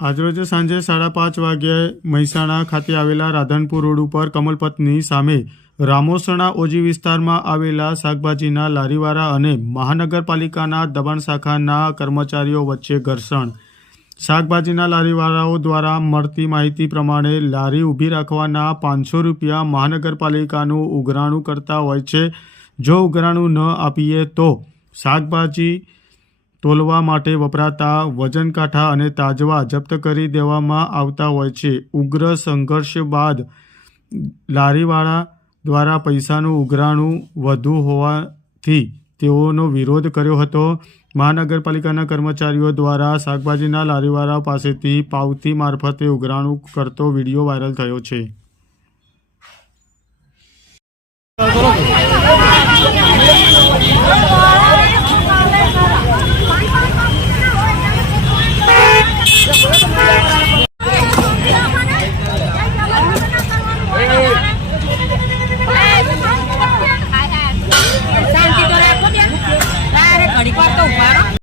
આજરોજ સાંજે 5:30 વાગ્યે મહેસાણા ખાતે આવેલા રાધનપુર રોડ ઉપર કમલપથની સામે રામોસણા ઓજી વિસ્તારમાં આવેલા શાકભાજીના લારીવાળા અને મહાનગરપાલિકાના દબાણ શાખાના કર્મચારીઓ વચ્ચે ઘર્ષણ। શાકભાજીના લારીવાળાઓ દ્વારા મળતી માહિતી પ્રમાણે લારી ઊભી રાખવાના 500 રૂપિયા મહાનગરપાલિકાનું ઉઘરાણું કરતા હોય છે। જો ઉઘરાણું ન આપીએ તો શાકભાજી તોલવા માટે વપરાતા વજનકાંઠા અને તાજવા જપ્ત કરી દેવામાં આવતા હોય છે। ઉગ્ર સંઘર્ષ બાદ લારીવાળા દ્વારા પૈસાનું ઉઘરાણું વધુ હોવાથી તેઓનો વિરોધ કર્યો હતો। મહાનગરપાલિકાના કર્મચારીઓ દ્વારા શાકભાજીના લારીવાળા પાસેથી પાવતી મારફતે ઉઘરાણું કરતો વિડીયો વાયરલ થયો છે।